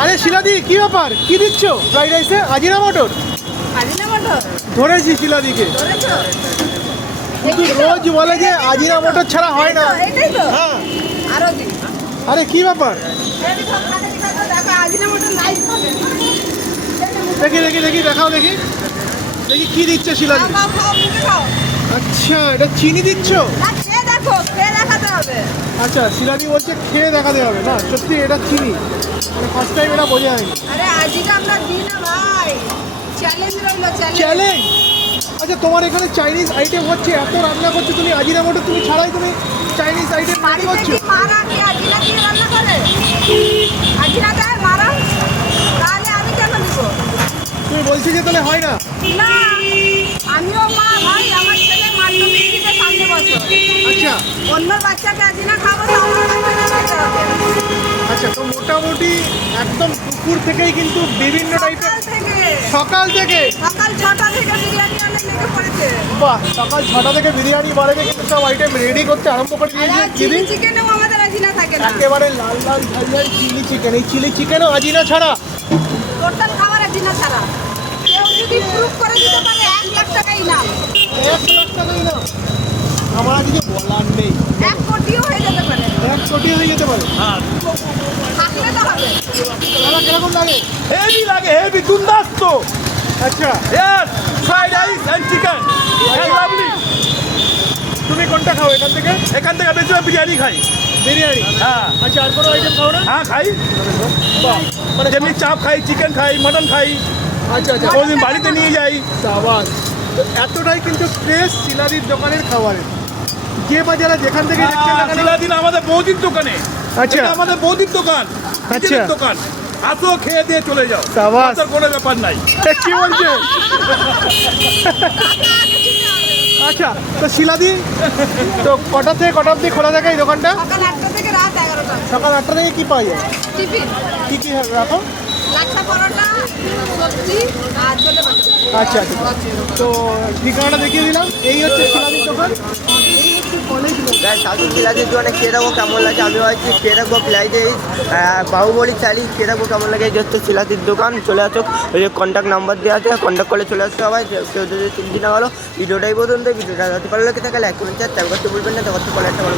আরে শিলাদি কি ব্যাপার, কি দিচ্ছ ফ্রাইড রাইসে? আজিনা মটর ধরেছি শিলাদিকে, কিন্তু রোজ বলে যে আজিনা মটর ছাড়া হয় না। হ্যাঁ, আরে কি ব্যাপার? দেখি দেখি দেখি দেখাও, দেখি দেখি কি দিচ্ছ শিলাদি। আচ্ছা, এটা চিনি দিচ্ছ? আচ্ছা, শিলাদি বলছে খেয়ে দেখাতে হবে। না সত্যি এটা চিনি, মানে ফার্স্ট টাইম এটা বোঝা হয়নি। চ্যালেঞ্জ? আচ্ছা, তোমার এখানে চাইনিজ আইটেম হচ্ছে, এত রান্না করছো তুমি, আজিনা মটর তুমি ছাড়াই তুমি চাইনিজ আইটেম তৈরি করছো? তুমি বলছি যে তাহলে হয় না? আমিও মা ভাই, আমার ছেলে মাধ্যমিকে সামনে বছর। আচ্ছা, অন্য বাচ্চাকে আজিনা খাবো তো আমার বাচ্চাকে খেতে হবে। আচ্ছা, তো মোটামুটি একদম দুপুর থেকেই কিন্তু বিভিন্ন টাইপের, সকাল থেকে সকাল 6টা থেকে বিরিয়ানি অনেক লেগে পড়েছে। বাহ, সকাল 6টা থেকে বিরিয়ানি বানাবে, কিন্তু সব আইটেম রেডি করতে আরম্ভ করে দিয়েছে। চিলি চিকেনও আমাদের আজিনা থাকে না, একেবারে লাল লাল ঝাল ঝাল চিলি চিকেন। এই চিলি চিকেনও আজিনা ছাড়া? টোটাল খাবার আজিনা ছাড়া। কেউ যদি প্রুফ করে দিতে পারে 1 লাখ টাকাই নাম। 1 লাখ টাকাই না? আমার আর কিছু বলার নেই। 1 কোটিও হয়ে যেতে পারে। 1 কোটি হয়ে যেতে পারে। হ্যাঁ, থাকলে তো হবে। দাদা কিরকম লাগে? হেভি লাগে, হেভি দুর্দান্ত। আচ্ছা, yes, fried rice and chicken, lovely. তুমি কোনটা খাও এখান থেকে? এখান থেকে বেশি বিরিয়ানি খাই। বিরিয়ানি? হ্যাঁ আচ্ছা, আর কোনো আইটেম খাও না? হ্যাঁ খাই, বাহ, মানে যেমনি চাপ খাই, চিকেন খাই, মটন খাই, আচ্ছা আচ্ছা, কোনোদিন বাড়িতে নিয়ে যাই। সাবাস। তো এতটাই কিন্তু ক্রেজ শিলাদির দোকানের খাবারের, যে বা যারা যেখান থেকে দেখছেন না কেন। শিলাদিন আমাদের বৌদির দোকানে। আচ্ছা। এটা আমাদের বৌদির দোকান, আচ্ছা। নিজের দোকান। আসো, খেয়ে দিয়ে চলে যাও, সাবাস। তার কোনো ব্যাপার নাই। কি বলছে? আচ্ছা, তো শিলাদি তো কটা থেকে কটা অবধি খোলা থাকে এই দোকানটা? সকাল 8টা থেকে রাত 11টা। সকাল 8টা থেকে কি পাওয়া যায়? টিফিন, কি কি রাখো? লাচ্ছা পরোটা, সবজি আর ছোলে ভাজা। আচ্ছা আচ্ছা, তো ঠিকানাটা দেখিয়ে দিলাম। এই হচ্ছে শিলাদির দোকান, এই হচ্ছে কলেজ রোড। সাউথ শিলাদির দোকানে খেয়ে দেখবো কেমন লাগে। আমি ভাবছি খেয়ে দেখবো ফ্লাইটে বাহুবলী চাইলি খেয়ে দেখবো কেমন লাগে। এই যে হচ্ছে শিলাদির দোকান, চলে আসো। ওই যে কন্ট্যাক্ট নাম্বার দেওয়া আছে, কন্ট্যাক্ট করলে চলে আসতে হবে। কেউ যদি চিনতে না হলো, ভিডিওটাই পর্যন্ত। ভিডিওটা যদি ভালো লাগে থাকে লাইক করুন, চ্যানেল করতে ভুলবেন না। তখন পরে একটা ভালো